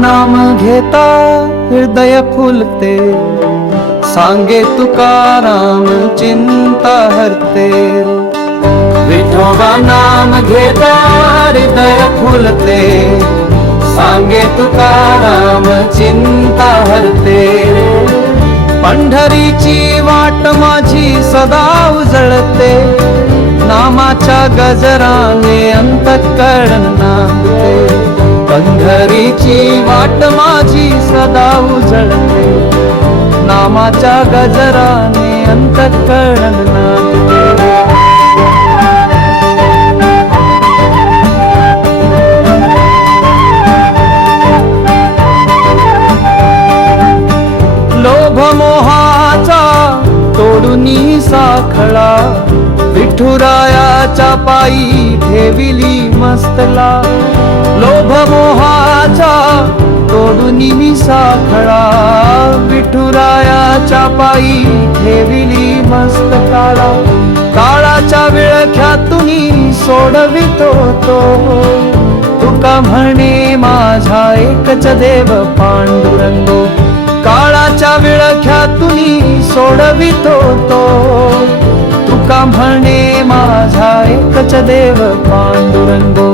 नाम घेता हृदय फुलते सांगे तुकाराम चिंता हरते. विठोबा नाम घेता हृदय फुलते सांगे तुकाराम चिंता हरते. पंढरीची वाट माझी सदा उजळते नामाच्या गजराने अंत नांदते पंढरीची वाट माझी सदा उजळते. नामाच्या गजराने अंतकरण कळणार लोभ मोहाचा तोडूनी साखळा विठुरायाच्या पायी ठेविली मस्तला. लोभ मोहाचा तोडूनी साखळा. विठुरायाच्या पायी ठेविली मस्तकाला काळाच्या विळख्यातून सोडवितो तो. तुका म्हणे माझा एकच देव पांडुरंगो. काळाच्या विळख्यातून सोडवितो तो. तुका म्हणे माझा एकच देव पांडुरंगो.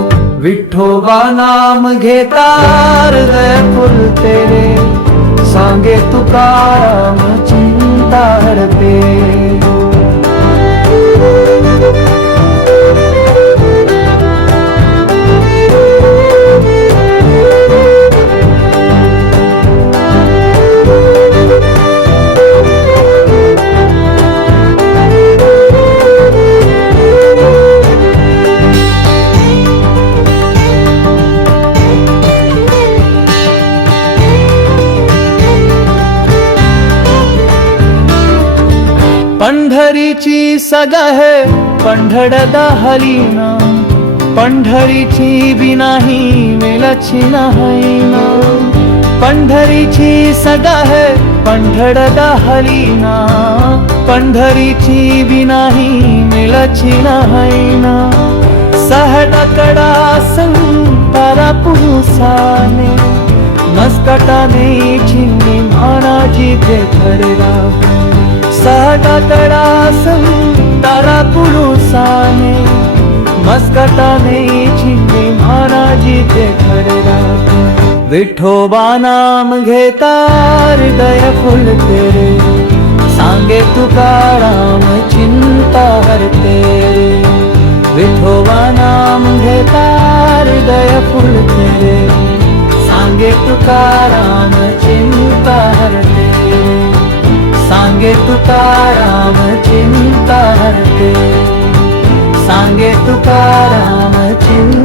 विठोबा नाम घेता हृदय फुलते रे सांगे तुकाराम चिंता हरते पंढरीची सगह पंढरदा हरीना पंढरीची बिनाही वेलची ना पंढरीची सगह पंढरदा हरीना पंढरीची बिनाही मिळची ना सहडकडा संतारा पुरुषाने मस्कटाने चिन्नी महाराजी ते खरे तारा पुरुषाने मस्कटाने चिन्नी महाराजी ते खडला विठोबा नाम घेता हृदय फुलते रे सांगे तुकाराम चिंता हरते रे विठोबा नाम घेता हृदय फुलते रे सांगे तुकाराम कार चिन्ता सङ्गे तुकार चिन्ता